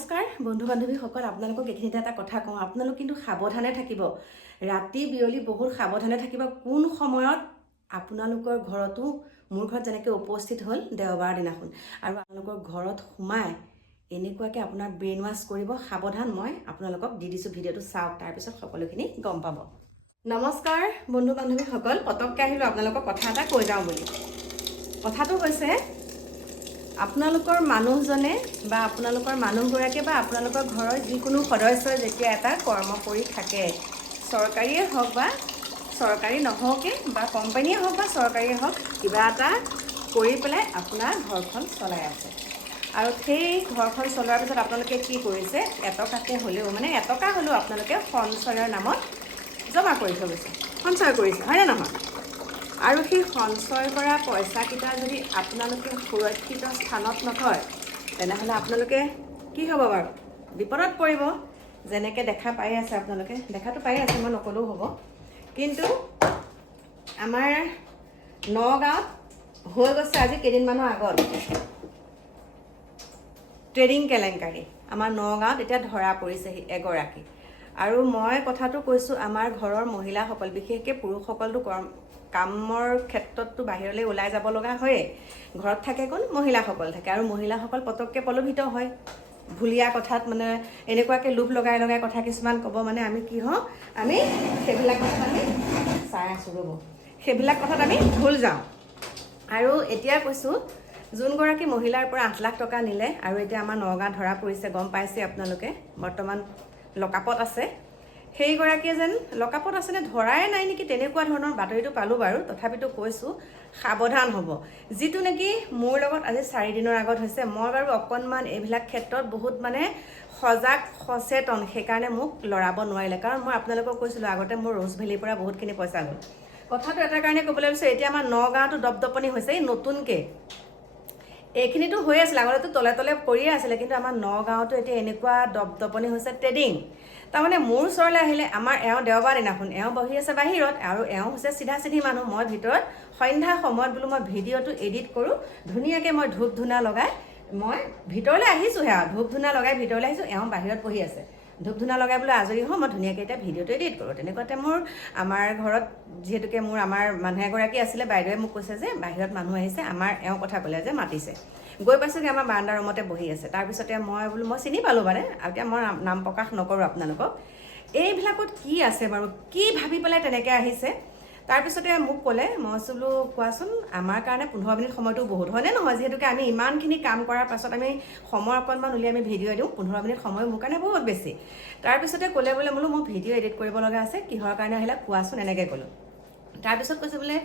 নমস্কাৰ বন্ধু বান্ধৱীসকল আপোনালোকক এইখিনিতে এটা কথা কওঁ। আপোনালোক কিন্তু সাৱধানে থাকিব। ৰাতি বিয়লি বহুত সাৱধানে থাকিব। কোন সময়ত? আপোনালোকৰ ঘৰতো। মোৰ ঘৰত যেনেকৈ উপস্থিত হ'ল দেওবাৰ দিনাখন। আৰু আপোনালোকৰ ঘৰত সোমাই এনেকুৱাকৈ আপোনাক ব্ৰেইন ৱাছ কৰিব সাৱধান মই আপোনালোকক দি দিছোঁ ভিডিঅ'টো চাওক তাৰপিছত সকলোখিনি গম পাব। নমস্কাৰ বন্ধু বান্ধৱীসকল পটককৈ আহিলোঁ আপোনালোকক কথা এটা কৈ যাওঁ বুলি। কথাটো হৈছে আপোনালোকৰ মানুহজনে বা আপোনালোকৰ মানুহগৰাকীয়ে বা আপোনালোকৰ ঘৰৰ যিকোনো সদস্যই যেতিয়া এটা কৰ্ম কৰি থাকে চৰকাৰীয়ে হওক বা চৰকাৰী নহওকে বা কোম্পানীয়ে হওক বা চৰকাৰীয়ে হওক কিবা এটা কৰি পেলাই আপোনাৰ ঘৰখন চলাই আছে। আৰু সেই ঘৰখন চলোৱাৰ পিছত আপোনালোকে কি কৰিছে এটকাকে হ'লেও মানে এটকা হ'লেও আপোনালোকে সঞ্চয়ৰ নামত জমা কৰি থৈ গৈছে। সঞ্চয় কৰিছে হয়নে নহয়? আৰু সেই সঞ্চয় কৰা পইচাকেইটা যদি আপোনালোকে সুৰক্ষিত স্থানত নথয় তেনেহ'লে আপোনালোকে কি হ'ব বাৰু? বিপদত পৰিব যেনেকৈ দেখা পাই আছে আপোনালোকে। দেখাটো পাই আছে মই নক'লেও হ'ব। কিন্তু আমাৰ নগাঁৱত হৈ গৈছে আজি কেইদিনমানৰ আগত। ট্ৰেডিং কেলেংকাৰী। আমাৰ নগাঁৱত এতিয়া ধৰা পৰিছেহি এগৰাকী। আৰু মই কথাটো কৈছোঁ আমাৰ ঘৰৰ মহিলাসকল বিশেষকৈ পুৰুষসকলতো কৰ্ম কামৰ ক্ষেত্ৰততো বাহিৰলৈ ওলাই যাব লগা হয়েই ঘৰত থাকে কোন? মহিলাসকল থাকে। আৰু মহিলাসকল পটককৈ পলভিত হয়। ভুলীয়া কথাত মানে এনেকুৱাকৈ লোভ লগাই লগাই কথা কিছুমান ক'ব মানে আমি কি হওঁ? আমি সেইবিলাক কথাত আমি চাই আছোঁ ৰ'ব। সেইবিলাক কথাত আমি ভুল যাওঁ। আৰু এতিয়া কৈছোঁ যোনগৰাকী মহিলাৰ পৰা আঠ লাখ টকা নিলে আৰু এতিয়া আমাৰ নগাঁও ধৰা পৰিছে গম পাইছে আপোনালোকে। বৰ্তমান লকআপত আছে। সেইগৰাকীয়ে যেন লকআপত আছেনে ধৰাই নাই নেকি তেনেকুৱা ধৰণৰ বাতৰিটো পালোঁ বাৰু। তথাপিতো কৈছোঁ সাৱধান হ'ব। যিটো নেকি মোৰ লগত আজি চাৰিদিনৰ আগত হৈছে। মই বাৰু অকণমান এইবিলাক ক্ষেত্ৰত বহুত মানে সজাগ সচেতন। সেইকাৰণে মোক লৰাব নোৱাৰিলে। কাৰণ মই আপোনালোকক কৈছিলোঁ আগতে মোৰ ৰ'জ ভেলিৰ পৰা বহুতখিনি পইচা গ'ল। কথাটো এটা কাৰণে ক'বলৈ লৈছোঁ এতিয়া আমাৰ নগাঁৱতো দপদপনি হৈছে। এই নতুনকৈ এইখিনিতো হৈ আছিলে আগতেতো তলে তলে কৰিয়ে আছিলে কিন্তু আমাৰ নগাঁৱতো এতিয়া এনেকুৱা দপদপনি হৈছে ট্ৰেডিং। তাৰমানে মোৰ ওচৰলৈ আহিলে আমাৰ এওঁ দেওবাৰ দিনাখন এওঁ বহি আছে বাহিৰত আৰু এওঁ হৈছে চিধা চিধি মানুহ। মই ভিতৰত সন্ধ্যা সময়ত বোলো মই ভিডিঅ'টো এডিট কৰোঁ ধুনীয়াকৈ মই ধূপ ধূনা লগাই মই ভিতৰলৈ আহিছোঁহে আৰু ধূপ ধূনা লগাই ভিতৰলৈ আহিছোঁ এওঁ বাহিৰত বহি আছে। ধূপ ধূনা লগাই বোলে আজৰি হওঁ মই ধুনীয়াকৈ এতিয়া ভিডিঅ'টো এডিট কৰোঁ। তেনেকুৱাতে মোৰ আমাৰ ঘৰত যিহেতুকে মোৰ আমাৰ মানুহ এগৰাকী আছিলে বাইদেৱে মোক কৈছে যে বাহিৰত মানুহ আহিছে আমাৰ এওঁ কথা ক'লে যে মাতিছে। গৈ পাইছোঁগৈ আমাৰ বাৰাণ্ডা ৰুমতে বহি আছে। তাৰপিছতে মই বোলো মই চিনি পালোঁ মানে আৰু এতিয়া মই নাম প্ৰকাশ নকৰোঁ আপোনালোকক। এইবিলাকত কি আছে বাৰু? কি ভাবি পেলাই তেনেকৈ আহিছে? তাৰপিছতে মোক ক'লে মই বোলো কোৱাচোন আমাৰ কাৰণে পোন্ধৰ মিনিট সময়টো বহুত হয়নে নহয়? যিহেতুকে আমি ইমানখিনি কাম কৰাৰ পাছত আমি সময় অকণমান উলিয়াই আমি ভিডিঅ' দিওঁ পোন্ধৰ মিনিট সময় মোৰ কাৰণে বহুত বেছি। তাৰপিছতে ক'লে বোলে বোলো মই ভিডিঅ' এডিট কৰিব লগা আছে কিহৰ কাৰণে আহিলে কোৱাচোন? এনেকৈ ক'লোঁ। তাৰপিছত কৈছে বোলে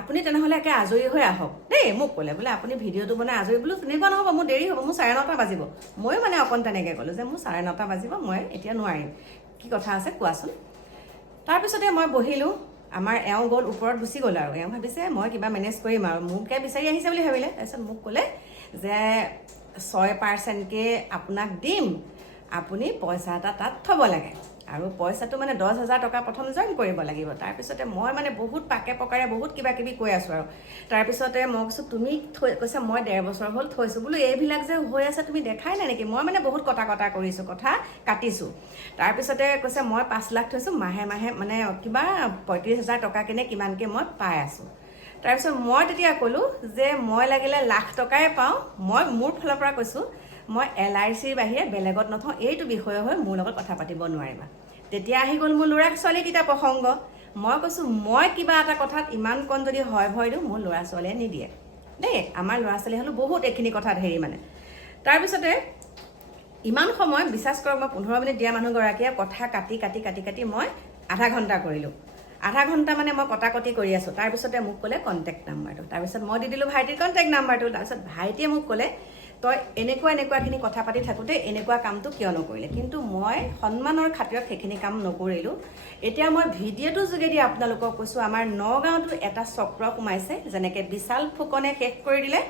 আপুনি তেনেহ'লে একে আজৰি হৈ আহক দেই। মোক ক'লে বোলে আপুনি ভিডিঅ'টো বনাই আজৰি বোলো তেনেকুৱা নহ'ব মোৰ দেৰি হ'ব মোৰ চাৰে নটা বাজিব। ময়ো মানে অকণ তেনেকৈ ক'লোঁ যে মোৰ চাৰে নটা বাজিব মই এতিয়া নোৱাৰিম। কি কথা আছে কোৱাচোন? তাৰপিছতে মই বহিলোঁ। আমাৰ এওঁ গ'ল ওপৰত গুচি গ'ল আৰু। এওঁ ভাবিছে মই কিবা মেনেজ কৰিম আৰু। মোকে বিচাৰি আহিছে বুলি ভাবিলে। তাৰপিছত মোক ক'লে যে ছয় পাৰ্চেণ্টকৈ আপোনাক দিম। আপুনি পইচা এটা তাত থ'ব লাগে। আৰু পইচাটো মানে দহ হাজাৰ টকা প্ৰথম জইন কৰিব লাগিব। তাৰপিছতে মই মানে বহুত পাকে পকাৰে বহুত কিবা কিবি কৈ আছোঁ আৰু। তাৰপিছতে মই কৈছোঁ তুমি থৈ কৈছে মই ডেৰ বছৰ হ'ল থৈছোঁ। বোলো এইবিলাক যে হৈ আছে তুমি দেখাই নাই নেকি? মই মানে বহুত কটা কটা কৰিছোঁ কথা কাটিছোঁ। তাৰপিছতে কৈছে মই পাঁচ লাখ থৈছোঁ মাহে মাহে মানে কিবা পঁয়ত্ৰিছ হাজাৰ টকা কিনে কিমানকৈ মই পাই আছোঁ। তাৰপিছত মই তেতিয়া ক'লোঁ যে মই লাগিলে লাখ টকাই পাওঁ। মই মোৰ ফালৰ পৰা কৈছোঁ মই এল আই চিৰ বাহিৰে বেলেগত নথওঁ এইটো বিষয়ে হৈ মোৰ লগত কথা পাতিব নোৱাৰিবা। তেতিয়া আহি গ'ল মোৰ ল'ৰা ছোৱালীকেইটা প্ৰসংগ। মই কৈছোঁ মই কিবা এটা কথাত ইমানকণ যদি হয় ভয় দিওঁ মোৰ ল'ৰা ছোৱালীয়ে নিদিয়ে। দেই আমাৰ ল'ৰা ছোৱালী হ'লেও বহুত এইখিনি কথাত হেৰি মানে। তাৰপিছতে ইমান সময় বিশ্বাস কৰক মই পোন্ধৰ মিনিট দিয়া মানুহগৰাকীয়ে কথা কাটি কাটি কাটি কাটি মই আধা ঘণ্টা কৰিলোঁ। আধা ঘণ্টা মানে মই কটা কটি কৰি আছোঁ। তাৰপিছতে মোক ক'লে কণ্টেক্ট নাম্বাৰটো তাৰপিছত মই দি দিলোঁ ভাইটিৰ কণ্টেক্ট নাম্বাৰটো তাৰপিছত ভাইটিয়ে মোক ক'লে তই এনেকুৱা এনেকুৱাখিনি কথা পাতি থাকোঁতে এনেকুৱা কামটো কিয় নকৰিলে? কিন্তু মই সন্মানৰ খাতিৰত সেইখিনি কাম নকৰিলোঁ। এতিয়া মই ভিডিঅ'টোৰ যোগেদি আপোনালোকক কৈছোঁ আমাৰ নগাঁৱতো এটা চক্ৰ সোমাইছে যেনেকৈ বিশাল ফুকনে শেষ কৰি দিলে।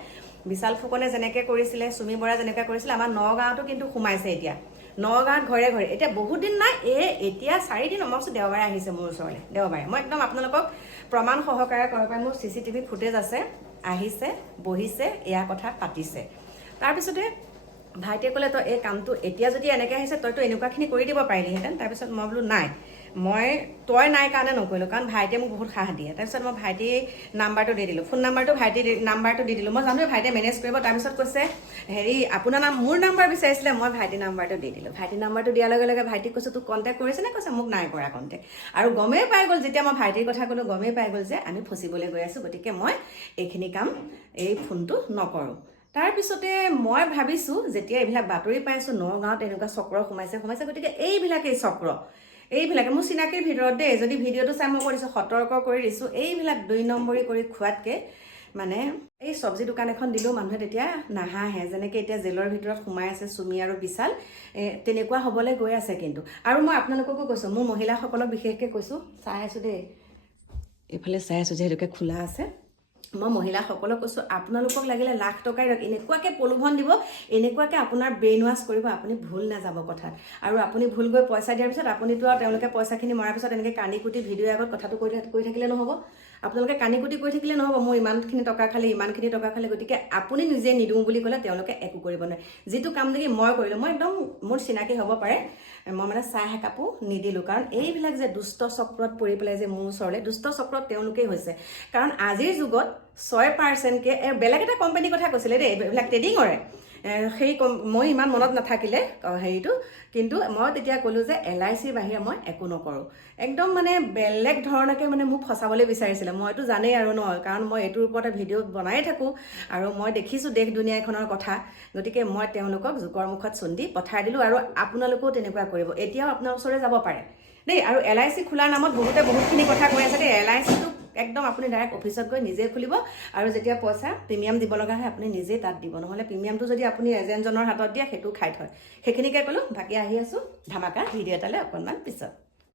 বিশাল ফুকনে যেনেকৈ কৰিছিলে চুমি বৰা যেনেকৈ কৰিছিলে আমাৰ নগাঁৱতো কিন্তু সোমাইছে এতিয়া। নগাঁৱত ঘৰে ঘৰে। এতিয়া বহুত দিন নাই এই এতিয়া চাৰিদিন মই দেওবাৰে আহিছে মোৰ ওচৰলৈ, দেওবাৰে। মই একদম আপোনালোকক প্ৰমাণ সহকাৰে ক'ব পাৰিম মোৰ চি চি টিভি ফুটেজ আছে, আহিছে, বহিছে, এয়া কথা পাতিছে। তাৰপিছতে ভাইটিয়ে ক'লে, তই এই কামটো এতিয়া যদি এনেকৈ আহিছে, তইতো এনেকুৱাখিনি কৰি দিব পাৰিলিহেঁতেন। তাৰপিছত মই বোলো, নাই। মই তই নাই কাৰণে নকৰিলোঁ, কাৰণ ভাইটিয়ে মোক বহুত সাহ দিয়ে। তাৰপিছত মই ভাইটি নাম্বাৰটো দি দিলোঁ। ফোন নাম্বাৰটো ভাইটি নাম্বাৰটো দি দিলোঁ। মই জানোৱেই ভাইটিয়ে মেনেজ কৰিব। তাৰপিছত কৈছে, হেৰি, আপোনাৰ নাম মোৰ নাম্বাৰ বিচাৰিছিলে, মই ভাইটি নাম্বাৰটো দি দিলোঁ। ভাইটি নাম্বাৰটো দিয়াৰ লগে লগে ভাইটিক কৈছোঁ, তোক কণ্টেক্ট কৰিছেনে কৈছে, মোক নাই কৰা কণ্টেক্ট আৰু গমেই পাই গ'ল, যেতিয়া মই ভাইটিৰ কথা ক'লোঁ, গমেই পাই গ'ল যে আমি ফচিবলৈ গৈ আছোঁ। গতিকে মই এইখিনি কাম, এই ফোনটো নকৰোঁ। তাৰপিছতে মই ভাবিছোঁ, যেতিয়া এইবিলাক বাতৰি পাইছোঁ নগাঁৱত এনেকুৱা চক্ৰ সোমাইছে সোমাইছে। গতিকে এইবিলাকেই চক্ৰ এইবিলাকে মোৰ চিনাকিৰ ভিতৰত দেই যদি ভিডিঅ'টো চাই মই কৰিছোঁ সতৰ্ক কৰি দিছোঁ এইবিলাক দুই নম্বৰী কৰি খোৱাতকৈ মানে এই চব্জি দোকান এখন দিলেও মানুহে তেতিয়া নাহাঁহে যেনেকৈ এতিয়া জেলৰ ভিতৰত সোমাই আছে চুমি আৰু বিশাল তেনেকুৱা হ'বলৈ গৈ আছে কিন্তু। আৰু মই আপোনালোককো কৈছোঁ মোৰ মহিলাসকলক বিশেষকৈ কৈছোঁ চাই আছোঁ দেই এইফালে চাই আছোঁ যিহেতুকে খোলা আছে। মই মহিলাসকলক কৈছোঁ আপোনালোকক লাগিলে লাখ টকাই ৰখ এনেকুৱাকৈ প্ৰলোভন দিব এনেকুৱাকৈ আপোনাৰ ব্ৰেইন ৱাছ কৰিব আপুনি ভুল নাযাব কথাত। আৰু আপুনি ভুল গৈ পইচা দিয়াৰ পিছত আপুনিতো আৰু তেওঁলোকে পইচাখিনি মৰাৰ পিছত এনেকৈ কান্দি কুটি ভিডিঅ'ৰ আগত কথাটো কৈ কৈ থাকিলে নহ'ব। আপোনালোকে কানি কুটি কৈ থাকিলে নহ'ব, মোৰ ইমানখিনি টকা খালে, ইমানখিনি টকা খালে, গতিকে আপুনি নিজে নিদিওঁ বুলি ক'লে তেওঁলোকে একো কৰিব নোৱাৰে। যিটো কাম নেকি মই কৰিলোঁ, মই একদম, মোৰ চিনাকি হ'ব পাৰে, মই মানে চাহ একাপো নিদিলোঁ। কাৰণ এইবিলাক যে দুষ্ট চক্ৰত পৰি পেলাই যে মোৰ ওচৰলৈ, দুষ্ট চক্ৰত তেওঁলোকেই হৈছে। কাৰণ আজিৰ যুগত ছয় পাৰ্চেণ্টকৈ বেলেগ এটা কোম্পানীৰ কথা কৈছিলে দেই এইবিলাক ট্ৰেডিঙৰে। সেই কম মই ইমান মনত নাথাকিলে হেৰিটো। কিন্তু মই তেতিয়া ক'লোঁ যে এল আই চিৰ বাহিৰে মই একো নকৰোঁ। একদম মানে বেলেগ ধৰণকে মানে মোক ফচাবলৈ বিচাৰিছিলে। মইতো জানেই আৰু ন কাৰণ মই এইটোৰ ওপৰতে ভিডিঅ' বনায়ে থাকোঁ আৰু মই দেখিছোঁ দেশ দুনীয়াখনৰ কথা। গতিকে মই তেওঁলোকক জোকৰ মুখত চুন্দি পঠাই দিলোঁ আৰু আপোনালোকেও তেনেকুৱা কৰিব। এতিয়াও আপোনাৰ ওচৰলৈ যাব পাৰে। দেই আৰু এল আই চি খোলাৰ নামত বহুতে বহুতখিনি কথা কৈ আছে দেই। এল আই চিটো একদম আপুনি ডাইৰেক্ট অফিচত গৈ নিজে খুলিব আৰু যেতিয়া পইচা প্ৰিমিয়াম দিব লগা হয় আপুনি নিজেই তাত দিব। নহ'লে প্ৰিমিয়ামটো যদি আপুনি এজেণ্টজনৰ হাতত দিয়ে সেইটো খাই থয়। সেইখিনিকে ক'লোঁ। বাকী আহি আছোঁ ধামাকা ভিডিঅ' এটালৈ অকণমান পিছত।